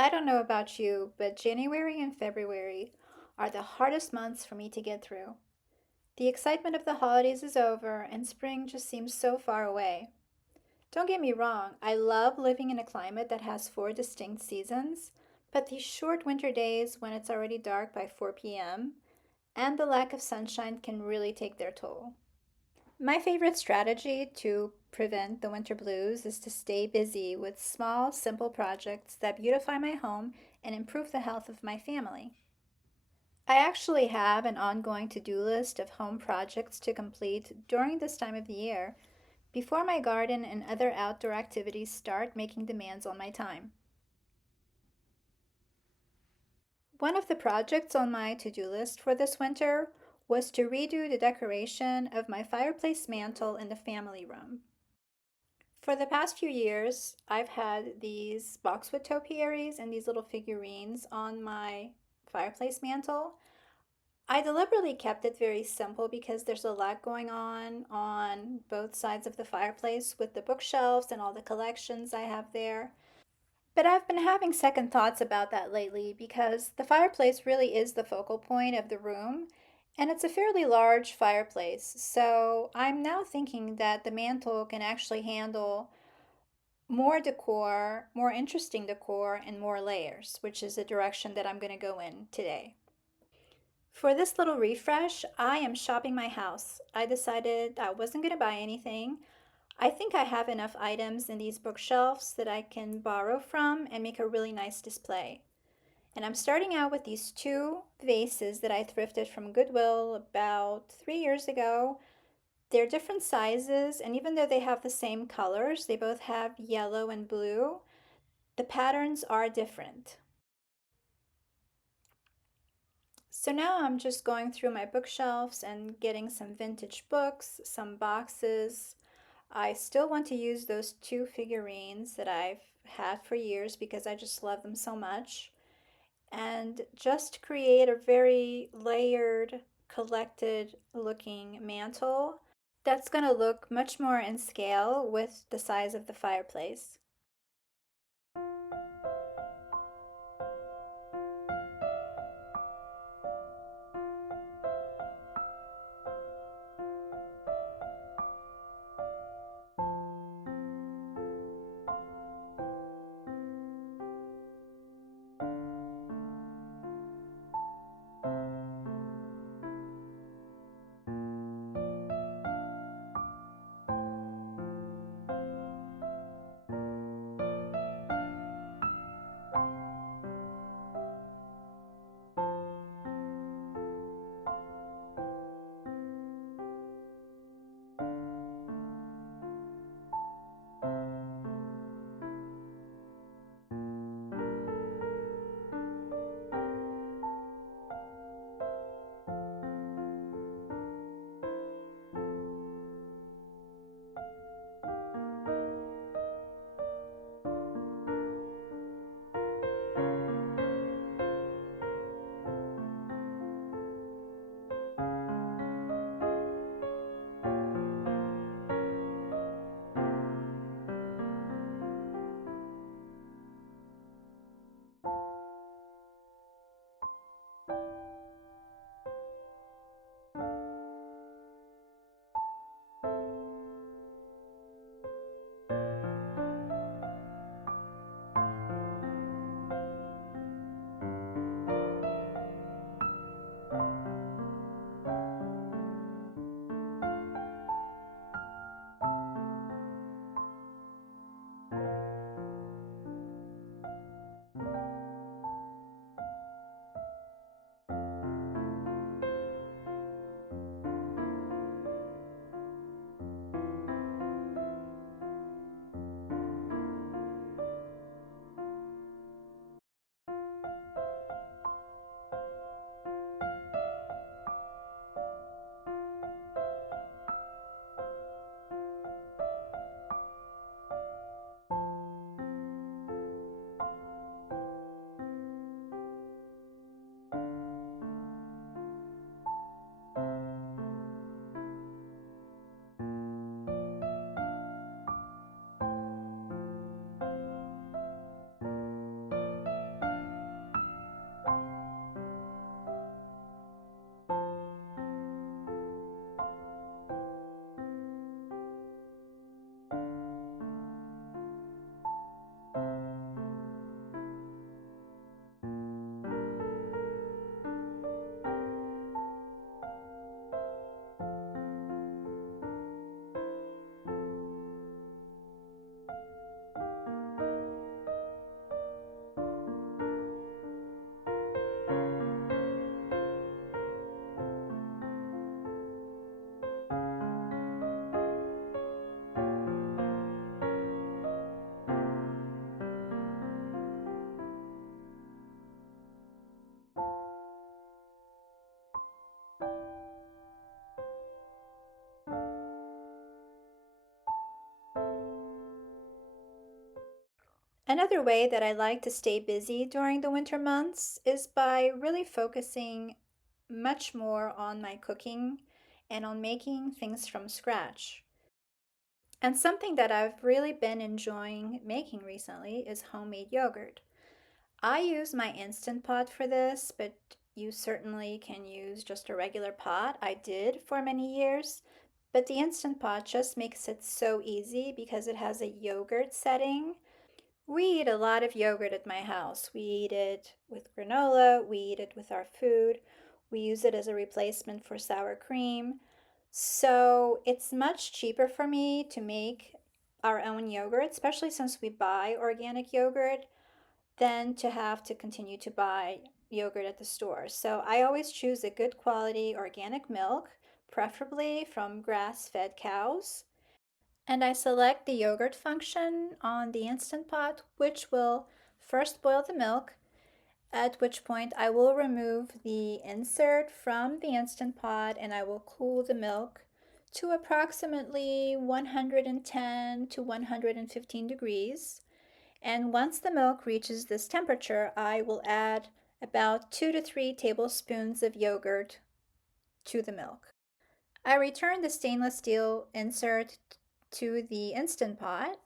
I don't know about you, but January and February are the hardest months for me to get through. The excitement of the holidays is over, and spring just seems so far away. Don't get me wrong, I love living in a climate that has four distinct seasons, but these short winter days when it's already dark by 4 p.m. and the lack of sunshine can really take their toll. My favorite strategy to prevent the winter blues is to stay busy with small, simple projects that beautify my home and improve the health of my family. I actually have an ongoing to do list of home projects to complete during this time of the year before my garden and other outdoor activities start making demands on my time. One of the projects on my to do list for this winter was to redo the decoration of my fireplace mantle in the family room. For the past few years, I've had these boxwood topiaries and these little figurines on my fireplace mantle. I deliberately kept it very simple because there's a lot going on both sides of the fireplace with the bookshelves and all the collections I have there. But I've been having second thoughts about that lately because the fireplace really is the focal point of the room, and it's a fairly large fireplace. So I'm now thinking that the mantle can actually handle more decor, more interesting decor, and more layers, which is the direction that I'm going to go in today. For this little refresh, I am shopping my house. I decided I wasn't going to buy anything. I think I have enough items in these bookshelves that I can borrow from and make a really nice display. And I'm starting out with these two vases that I thrifted from Goodwill about 3 years ago. They're different sizes, and even though they have the same colors, they both have yellow and blue, the patterns are different. So now I'm just going through my bookshelves and getting some vintage books, some boxes. I still want to use those two figurines that I've had for years because I just love them so much. And just create a very layered, collected looking mantle that's going to look much more in scale with the size of the fireplace. Another way that I like to stay busy during the winter months is by really focusing much more on my cooking and on making things from scratch. And something that I've really been enjoying making recently is homemade yogurt. I use my Instant Pot for this, but you certainly can use just a regular pot. I did for many years, but the Instant Pot just makes it so easy because it has a yogurt setting. We eat a lot of yogurt at my house. We eat it with granola, we eat it with our food, we use it as a replacement for sour cream. So it's much cheaper for me to make our own yogurt, especially since we buy organic yogurt, than to have to continue to buy yogurt at the store. So I always choose a good quality organic milk, preferably from grass fed cows. And I select the yogurt function on the Instant Pot, which will first boil the milk, at which point I will remove the insert from the Instant Pot and I will cool the milk to approximately 110 to 115 degrees. And once the milk reaches this temperature, I will add about 2 to 3 tablespoons of yogurt to the milk. I return the stainless steel insert to the Instant Pot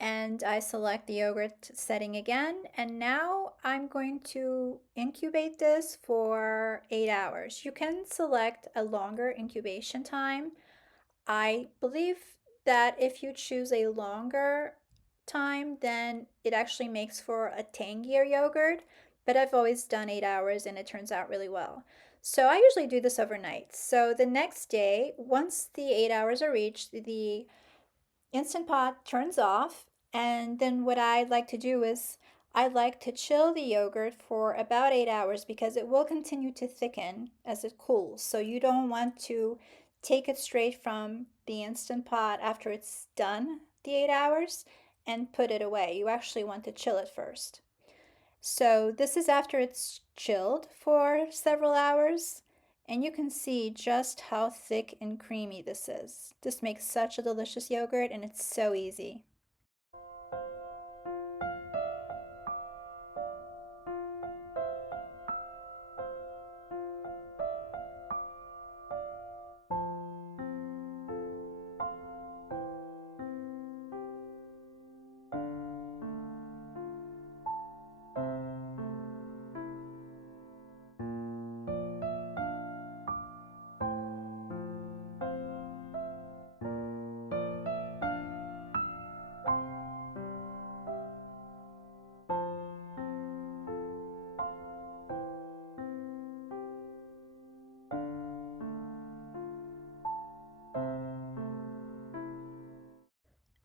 and I select the yogurt setting again. And now I'm going to incubate this for 8 hours. You can select a longer incubation time. I believe that if you choose a longer time, then it actually makes for a tangier yogurt. But I've always done 8 hours and it turns out really well. So I usually do this overnight. So the next day, once the 8 hours are reached, the Instant Pot turns off. And then what I like to do is I like to chill the yogurt for about 8 hours because it will continue to thicken as it cools. So you don't want to take it straight from the Instant Pot after it's done the 8 hours and put it away. You actually want to chill it first. So this is after it's chilled for several hours, and you can see just how thick and creamy this is. This makes such a delicious yogurt, and it's so easy.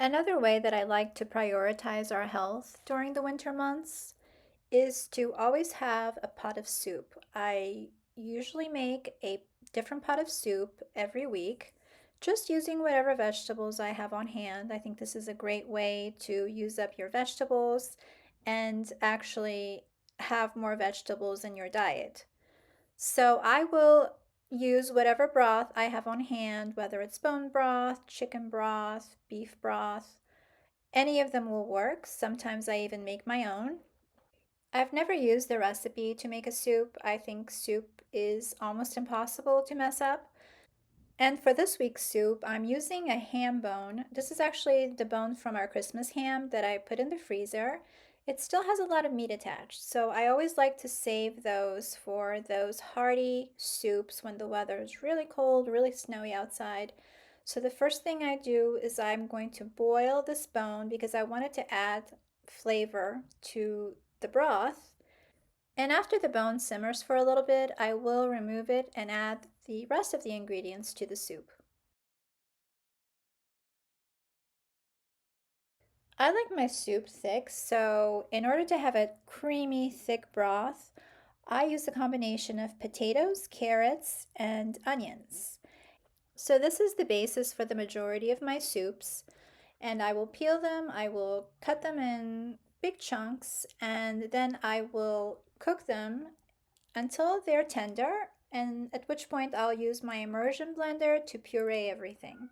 Another way that I like to prioritize our health during the winter months is to always have a pot of soup. I usually make a different pot of soup every week, just using whatever vegetables I have on hand. I think this is a great way to use up your vegetables and actually have more vegetables in your diet. So I will use whatever broth I have on hand, whether it's bone broth, chicken broth, beef broth. Any of them will work. Sometimes I even make my own. I've never used the recipe to make a soup. I think soup is almost impossible to mess up. And for this week's soup, I'm using a ham bone. This is actually the bone from our Christmas ham that I put in the freezer. It still has a lot of meat attached, so I always like to save those for those hearty soups when the weather is really cold, really snowy outside. So the first thing I do is I'm going to boil this bone because I wanted to add flavor to the broth. And after the bone simmers for a little bit, I will remove it and add the rest of the ingredients to the soup. I like my soup thick, so in order to have a creamy, thick broth, I use a combination of potatoes, carrots, and onions. So this is the basis for the majority of my soups, and I will peel them, I will cut them in big chunks, and then I will cook them until they're tender, and at which point I'll use my immersion blender to puree everything.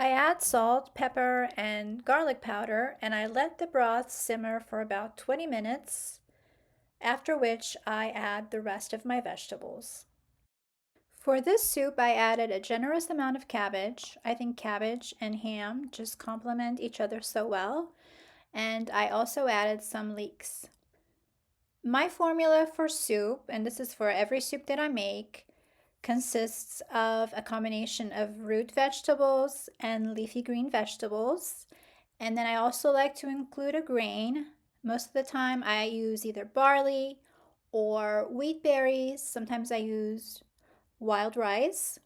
I add salt, pepper, and garlic powder, and I let the broth simmer for about 20 minutes, after which I add the rest of my vegetables. For this soup, I added a generous amount of cabbage. I think cabbage and ham just complement each other so well. And I also added some leeks. My formula for soup, and this is for every soup that I make, consists of a combination of root vegetables and leafy green vegetables. And then I also like to include a grain. Most of the time, I use either barley or wheat berries. Sometimes I use wild rice.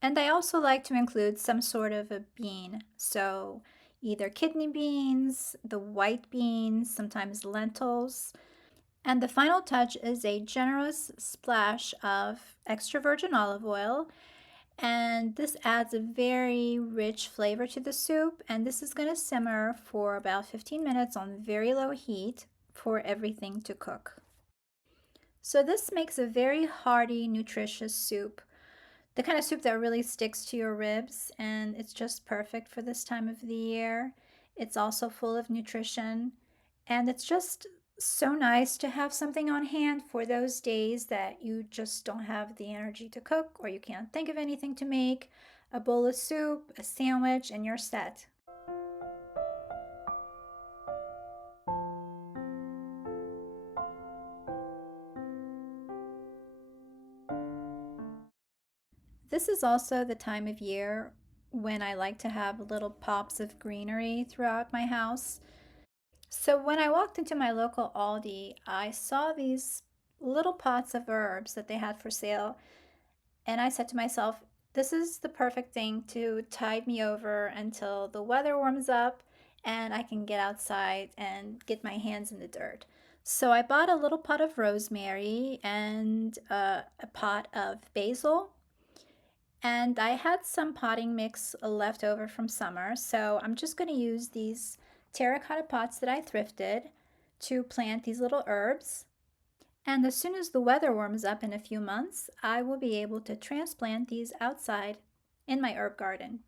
And I also like to include some sort of a bean. So either kidney beans, the white beans, sometimes lentils. And the final touch is a generous splash of extra virgin olive oil. And this adds a very rich flavor to the soup. And this is going to simmer for about 15 minutes on very low heat for everything to cook. So this makes a very hearty, nutritious soup. The kind of soup that really sticks to your ribs, and it's just perfect for this time of the year. It's also full of nutrition, and it's just so nice to have something on hand for those days that you just don't have the energy to cook or you can't think of anything to make. A bowl of soup, a sandwich, and you're set. This is also the time of year when I like to have little pops of greenery throughout my house. So when I walked into my local Aldi, I saw these little pots of herbs that they had for sale, and I said to myself, this is the perfect thing to tide me over until the weather warms up and I can get outside and get my hands in the dirt. So I bought a little pot of rosemary and a pot of basil, and I had some potting mix left over from summer, so I'm just going to use these terracotta pots that I thrifted to plant these little herbs. And as soon as the weather warms up in a few months, I will be able to transplant these outside in my herb garden.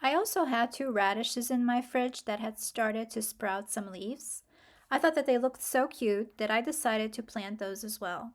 I also had two radishes in my fridge that had started to sprout some leaves. I thought that they looked so cute that I decided to plant those as well.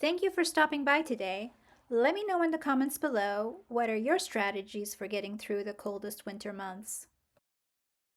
Thank you for stopping by today. Let me know in the comments below what are your strategies for getting through the coldest winter months.